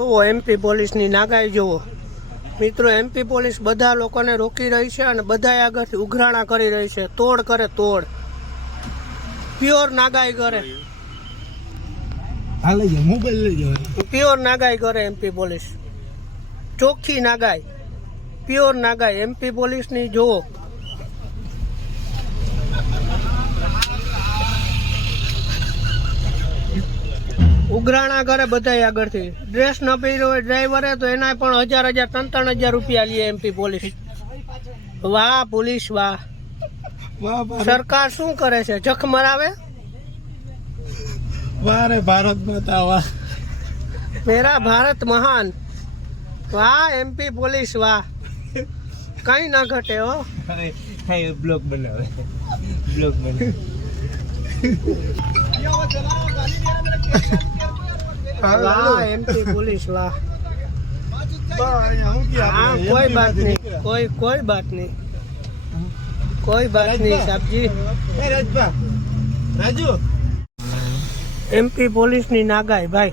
જુઓ એમપી પોલીસની નાગાઈ જુઓ મિત્રો, એમપી પોલીસ બધા લોકોને રોકી રહી છે અને બધા આગળથી ઉઘરાણા કરી રહી છે, તોડ કરે તોડ, પ્યોર નાગાઈ કરે, પ્યોર નાગાઈ કરે એમપી પોલીસ, ચોખ્ખી નાગાઈ, પ્યોર નાગાઈ એમપી પોલીસની જુઓ. ઉઘરાણા કરે બધા આગળથી. ડ્રેસ ન પહેર્યો હોય ડ્રાઈવરે તો એના પણ 1000 3,000 રૂપિયા લે એમપી પોલીસ. વાહ પોલીસ વાહ. સરકાર શું કરે છે? જખ મરાવે. વારે ભારત માતા વાહ, મેરા ભારત મહાન. વાહ એમપી પોલીસ વાહ, કઈ ના ઘટે હો. બ્લોગ બનાવે, બ્લોગ બનાવે. वाह एमपी पुलिस वाह. हाँ कोई बात नहीं, कोई बात नहीं, कोई बात नहीं साहब जी. રાજુ एमपी पुलिस ની નાગાઈ ભાઈ.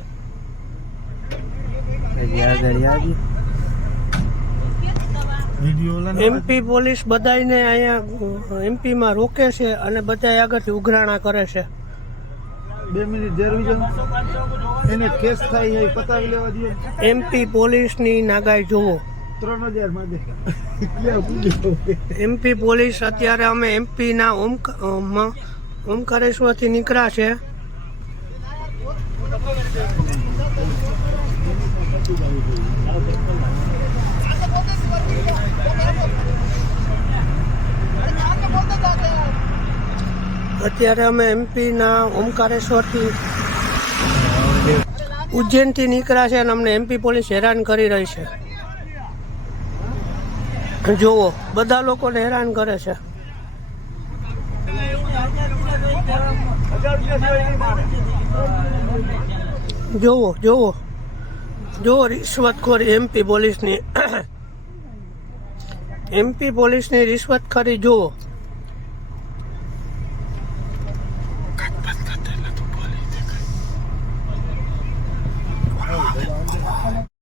એમપી પોલીસ બધાને અહીંયા એમપી માં રોકે છે અને બધા આગળથી ઉઘરાણા કરે છે. 2 મિનિટ જરૂર છે, એને કેસ થાય એ પતાવી લેવા દો. એમપી પોલીસની નાગાઈ જુઓ. 3000 માંગે. એમપી પોલીસ અત્યારે અમે એમપી ના ઓમકારેશ્વરથી નીકળ્યા છે. અત્યારે અમે એમપી ના ઓમકારેશ્વરથી ઉજ્જૈનથી નીકળ્યા છે અને અમને એમપી પોલીસ હેરાન કરી રહી છે. જુઓ બધા લોકોને હેરાન કરે છે. જુઓ જુઓ જુઓ રિશ્વતખોરી એમપી પોલીસની. એમપી પોલીસની રિશ્વતખોરી જુઓ.